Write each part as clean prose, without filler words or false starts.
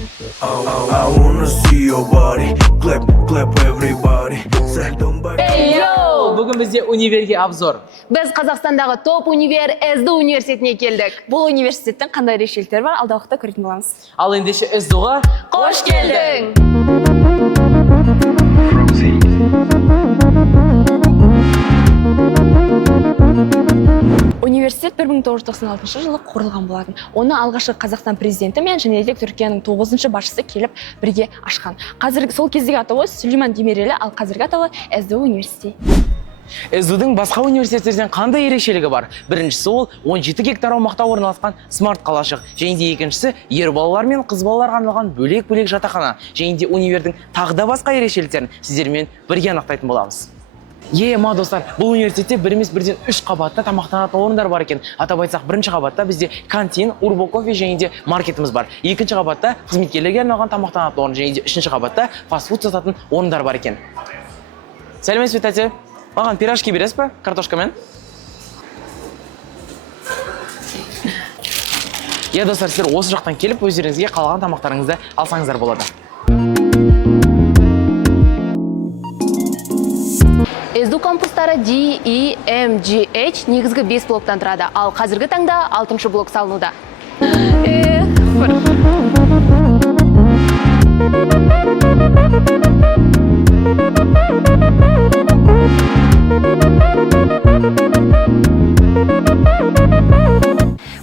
I wanna see your body, clap, clap everybody. Йоу! Бүгін бізде универге обзор. Біз Қазақстандағы топ универ СДУ университетіне келдік. Бұл университеттің қандай ерекшеліктері бар, алдағы уақытта көретін боламыз. Ал ендеше СДУ-ға Қош келдің! Университет 1996 жылы құрылған болатын. Оны алғашқы Қазақстан президенті мен және де Түркияның 9-шы басшысы келіп бірге ашқан. Қазіргі сол кездегі атауы Сүлейман Демирелі, ал қазіргі атауы СДУ университеті. СДУ-дің басқа университеттерден қандай ерекшелігі бар? Біріншісі ол 17 гектар аумақта орналасқан смарт қалашық. Және де екіншісі ер балалар мен қыз балаларға арналған бөлек-бөлек жатақхана. Және де универдің тағы да басқа ерекшеліктерін сіздермен бірге анықтайтын боламыз. Ма достар, бұл университетте бір емес бірден 3 қабатта тамақтанатын орындар бар екен. Атап айтсақ, бірінші қабатта бізде кантин, урбо кофе және де маркетіміз бар. Екінші қабатта қызметкерлерге арналған тамақтанатын орын және де үшінші қабатта фастфуд сататын орындар бар екен. Сәлеметсіз бе, тәте? Маған пирожки бересіз бе? Картошкамен? Достар, сіздер осы жақтан келіп, өздеріңізге қалған тамақтарыңызды алсаңыздар болады. СДУ кампустары D, E, M, G, H негізгі 5 блоктан тұрады, ал қазіргі таңда 6-шы блок салынуда.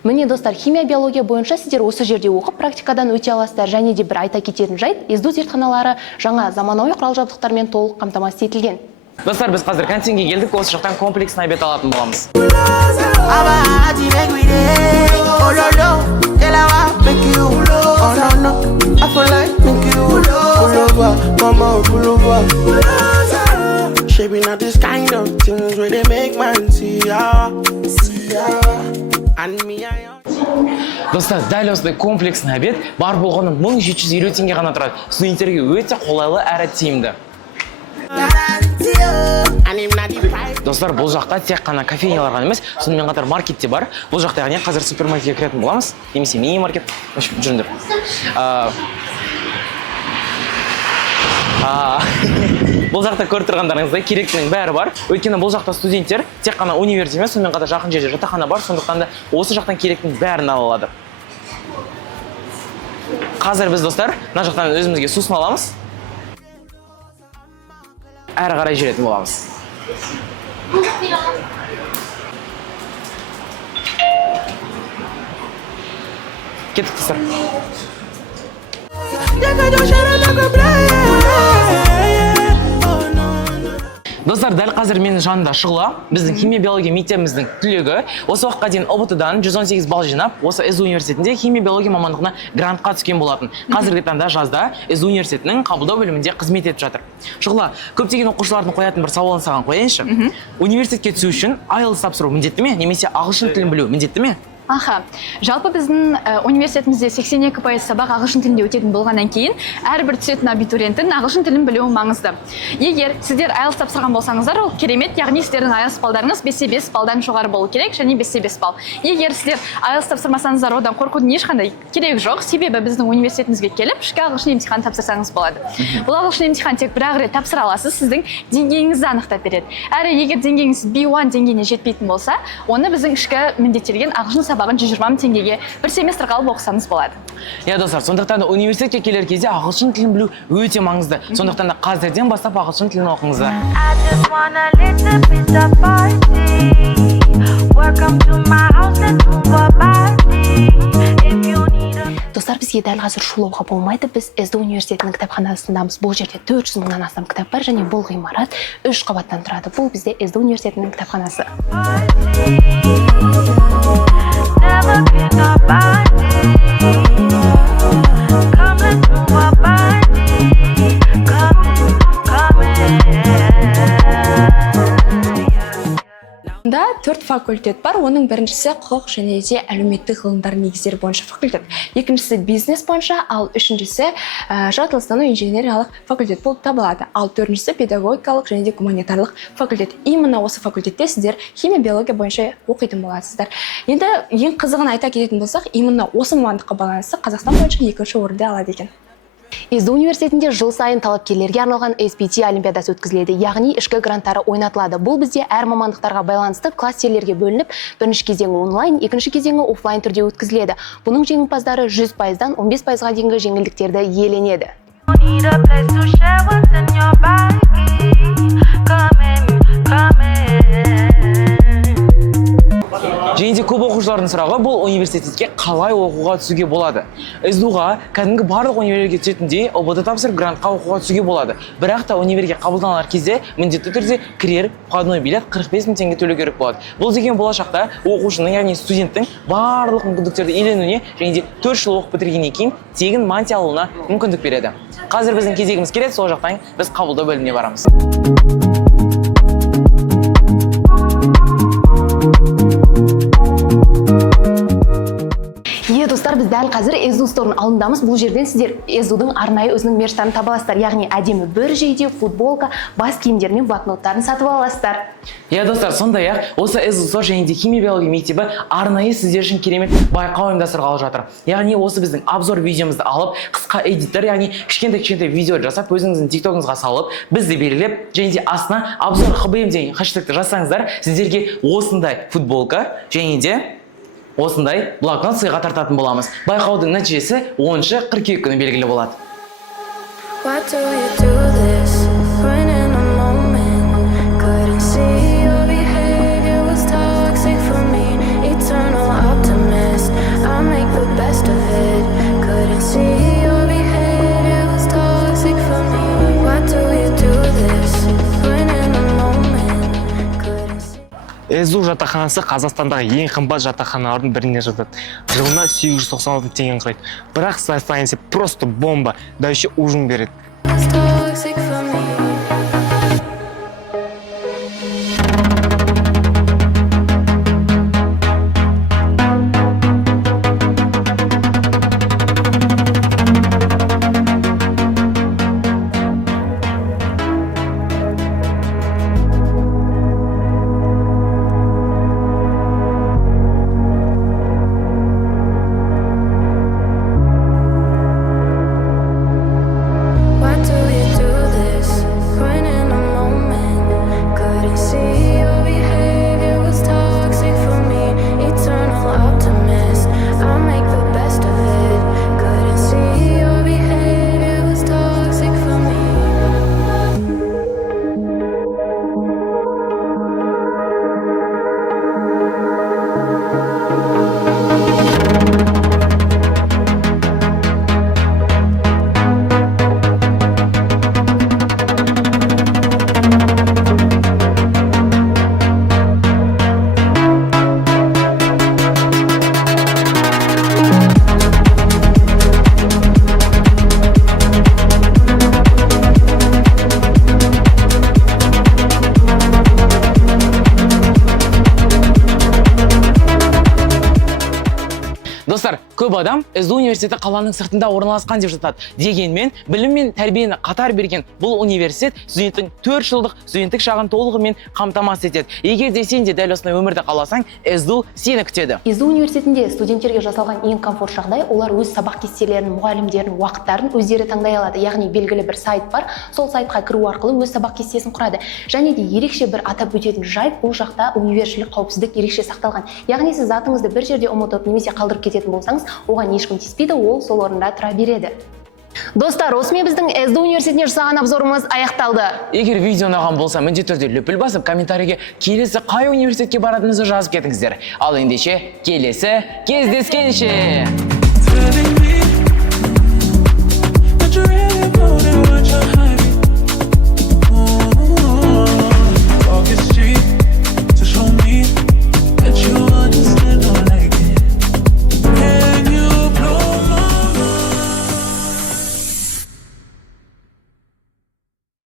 Міне достар, химия биология бойынша сіздер осы жерде оқып, практикадан өте аласыздар. Және де бір айта кететін жайт, СДУ зертханалары жаңа заманауи құрал-жабдықтармен толық қамтамасыз етілген. Достар, біз қазір кантинге келдік, осы жақтан комплексный обед алатын боламыз. Достар, дәл осындай комплексный обед бар болғаны 1750 теңге ғана тұрады. Студенттерге өте қолайлы әрі тиімді. Достар, бұл жақта тек қана кофейнялар ғана емес, сонымен қатар маркет те бар. Бұл жақта яғни қазір супермаркетке кіретін боламыз, немесе мини-маркет. Жүріңдер. Бұл жақта көріп тұрғандарыңызда керектінің бәрі бар. Өйткені бұл жақта студенттер тек қана универ емес, сонымен қатар жақын жерде жатақхана бар, сондықтан да осы жақтан керектінің бәрін ала алады. Қазір біз достар, мына жақтан өзімізге сусын аламыз. Әрі қарай жүретін боламыз. Кеттік достар. Достар, дәл қазір менің жанымда Шұғла, біздің химия биология мектебіміздің түлегі. Осы уақытқа дейін ОБТ-дан 118 балл жинап, осы СДУ университетінде химия биология мамандығына грантқа түскен болатын. Қазіргі таңда жазда СДУ университетінің қабылдау бөлімінде қызмет етіп жатыр. Шұғла, көптеген оқушылардың қоятын бір сауалын саған қояйыншы. Университетке түсу үшін IELTS тапсыру міндетті ме, немесе ағылшын тілін білу міндетті ме? Жалпы біздің университетімізде 82% сабақ ағылшын тілінде өтетін болғаннан кейін, әрбір түсетін абитуриенттің ағылшын тілін білуі маңызды. Егер сіздер IELTS тапсырған болсаңыздар, ол керемет, яғни сіздердің IELTS балдарыңыз 5-5 балдан жоғары болу керек, және 5-5 бал. Егер сіздер IELTS тапсырмасаңыздар, одан қорқудың ешқандай керегі жоқ, себебі біздің университетімізге келіп, ішкі ағылшын емтихан тапсырсаңыз болады. Бұл ағылшын емтихан тек бір-ақ рет тапсыра аласыз, сіздің деңгейіңізді анықтап береді. Әрі егер деңгейіңіз B1 деңгейіне жетпейтін болса, оны біздің ішкі міндеттелген ағылшын сабағын 120 теңгеге бір семестр қалып оқысаңыз болады. Достар, сондықтан да университетке келер кезде ағылшын тілін білу өте маңызды. Сондықтан да қазірден бастап ағылшын тілін оқыңыздар. Достар, бізге дәл қазір шулауға болмайды. Біз СДУ университетінің кітапханасындамыз. Бұл жерде 400 мыңнан астам кітап бар, және бұл ғимарат 3 қабаттан тұрады. Бұл бізде СДУ университетінің кітапханасы. 4 факультет бар. Оның біріншісі құқық және де әлеуметтік ғылымдар негіздері бойынша факультет. Екіншісі бизнес бойынша, ал үшіншісі жаратылыстану инженериялық факультет болып табылады. Ал төртіншісі педагогикалық және де гуманитарлық факультет. Именно осы факультетте сіздер химия, биология бойынша оқитын боласыздар. Енді ең қызығын айта кететін болсақ, именно осы мамандыққа байланысты Қазақстан бойынша екінші орынды алады екен. СДУ университетінде жыл сайын талапкерлерге арналған SPT олимпиадасы өткізіледі, яғни ішкі гранттары ойнатылады. Бұл бізде әр мамандықтарға байланысты кластерлерге бөлініп, бірінші кезеңі онлайн, екінші кезеңі офлайн түрде өткізіледі. Бұның жеңімпаздары 100%-дан 15%-ға дейінгі жеңілдіктерді иеленеді. Және де көп оқушылардың сұрағы бұл университетке қалай оқуға түсуге болады. СДУ-ға кәдімгі барлық универге түсетіндей ОБД тапсырып грантқа оқуға түсуге болады. Бірақ та универге қабылданар кезде міндетті түрде кірер входной билет 45 000 теңге төлеу керек болады. Бұл деген болашақта оқушының, яғни студенттің барлық мүмкіндіктерді иеленуіне және де 4 жыл оқып бітіргеннен кейін тегін мантия алуына мүмкіндік береді. Қазір біздің кезегіміз келеді, сол жақтан біз қабылдау бөліміне барамыз. Достар, біз дәл қазір СДУ сторының алдындамыз. Бұл жерден сіздер СДУ-дың арнайы өзінің мерчтарын таба аласыздар. Яғни әдемі бір жейде, футболка, бас киімдер мен блокноттарын сатып аласыздар. Достар, сондай-ақ осы СДУ стор және де химия биология мектебі арнайы сіздер үшін керемет байқау ұйымдастырғалы жатыр. Яғни осы біздің обзор видеомызды алып, қысқа эдиттер, яғни кішкентай видео жасап, өзіңіздің тиктогыңызға салып, бізді белгілеп, және де астына обзор ХБМ деген хэштегті жазсаңыздар, сіздерге осындай футболка және де осындай блокнот сыйға тартатын боламыз. Байқаудың нәтижесі 10 қыркүйек күні белгілі болады. СДУ жатақханасы Қазақстандағы ең қымбат жатақханалардың біріне жатады. Жылына 896 теңге құрайды. Бірақ состояние просто бомба, да еще ужин береді. Достар, көп адам СДУ университеті қаланың сыртында орналасқан деп жатады. Дегенмен, білім мен тәрбиені қатар берген бұл университет студенттің 4 жылдық студенттік шағын толығымен қамтамасыз етеді. Егер де сен де дәл осындай өмірді қаласаң, СДУ сені күтеді. СДУ университетінде студенттерге жасалған ең комфорт жағдай, олар өз сабақ кестелерін, мұғалімдерін, уақыттарын өздері таңдай алады. Яғни белгілі бір сайт бар, сол сайтқа кіру арқылы өз сабақ кестесін құрады. Және де ерекше бір атап өтетін жайт, бұл жақта университеттік қауіпсіздік ерекше сақталған. Яғни сіз затыңызды бір жерде ұмытып немесе қалдырып кететін болсаңыз, оған ешкім тиіспейді, ол сол орында тұра береді. Достар, осымен біздің СДУ университетіне жасаған обзорымыз аяқталды. Егер видео ұнаған болса, міндетті түрде лүпіл басып, комментарийге келесі қай университетке баратыныңызды жазып кетіңіздер. Ал ендеше келесі кездескенше.